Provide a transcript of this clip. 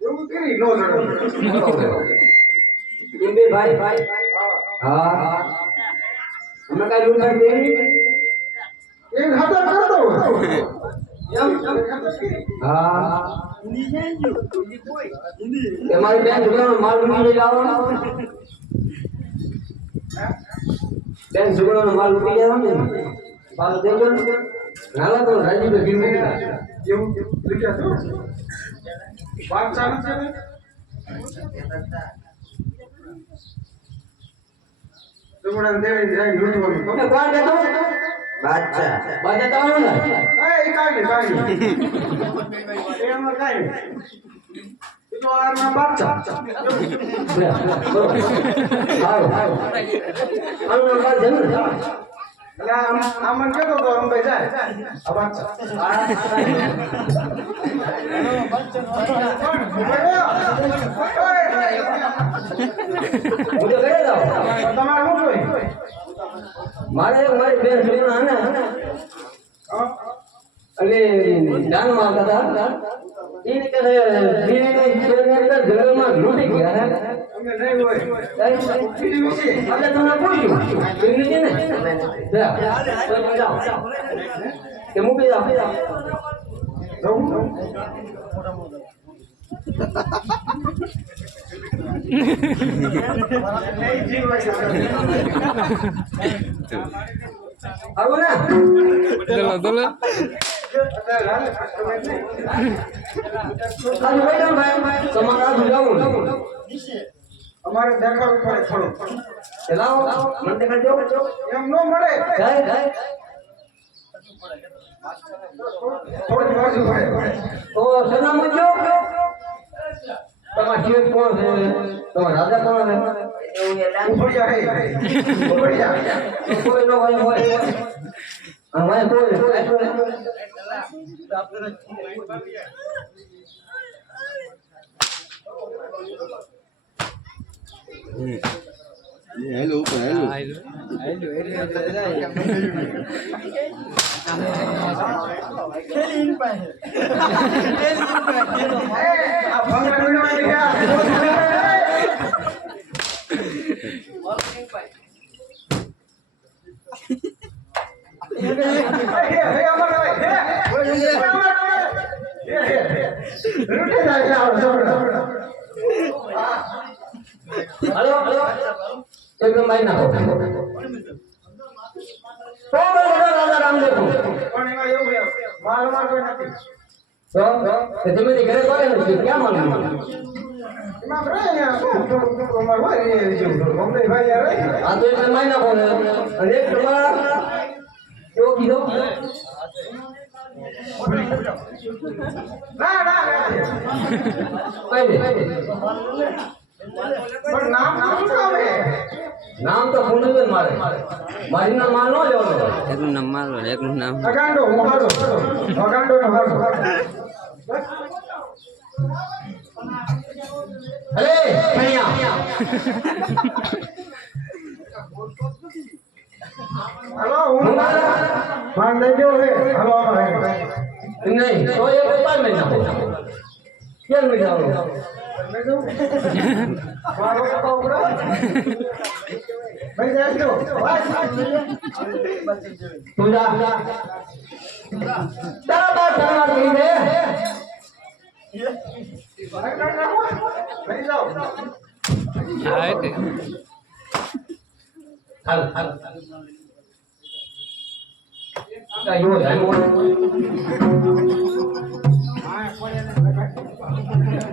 એવું કરી નો જડો ઇમ્બે ભાઈ હા અમે કઈ લૂંટાઈ દેવી એ ખાતર કરતો હા તમારી બેન જુગાનો માલ લૂંટી લાવો બેન જુગાનો માલ લૂંટી લેવો ને પાલો દેજો નાલા તો રાજી બે ગીર એવું લીધા તો વાત ચાલુ છે ને તમારા દેવે જાય લૂંટવાનું તમે કોણ દેતો બાદશાહ બાજા તાવો ને એ કાઈ એમાં કાઈ તો આના બાદશાહ આવો આનો બાદ જમણ એટલે આમન કેતો તો અંબાઈ જાય આ બાદશાહ મુજે કરે દો તમારે શું જોઈએ મારે મારી બેન જુગાનો આને એટલે જાનમાં હતા इन करे धीरे धीरे अंदर जंगलમાં લૂંટી ગયા હે અમે નહીં હોય બીજી વિશે એટલે તમને પૂછ્યું ઇંગ્લિશ ને જા કોઈ જાઓ કે મૂકી જાઓ જવું આવો ને દલે આજે મેડમ ભાઈ તમારા જાવું અમારે દેખાડવું પડે થોડું ચલાવો મને દેખાડજો એમ નો મળે જાય જાય થોડી બાજુ પડે તો સના મુજો તમારા જીવ કોણ છે તમારા રાજા કોણ છે ઉપડિયા હે ઉપડિયા કોઈ નો હોય અમારે કોઈ હેલો ઉપર હેલો આ ભંગા વિડવા ગયા હે અમાર हेलो हेलो एकदम भाई ना हो तो बोलो राजा राम देखो પણ એમાં એવું છે માલમાં કોઈ નથી तो तुम्हें दिख रहे कौन है क्या मालूम એમાં રે અમાર હોય એ જો ગમે ભાઈ આવે हां तो एकदम भाई ना हो અને એક તમારા કેવો કીધો ના ના કઈ પણ નામ શું આવે નામ તો ફૂંડું મારે મારી ના માન નો લેવાનો એકનું નામ મારો એકનું નામ અગાંડો મોહાડો અગાંડો નો હાડો અરે કણિયા હાલો હું માન લેજો હે હાલો અમારે नहीं तो ये व्यापार में ना हो क्या में जाओ મારો તો ઉડો ભાઈ જાજો तू जा तेरा बात करना चाहिए ભાઈ જાઓ હા એટલે हाल हाल क्या यो है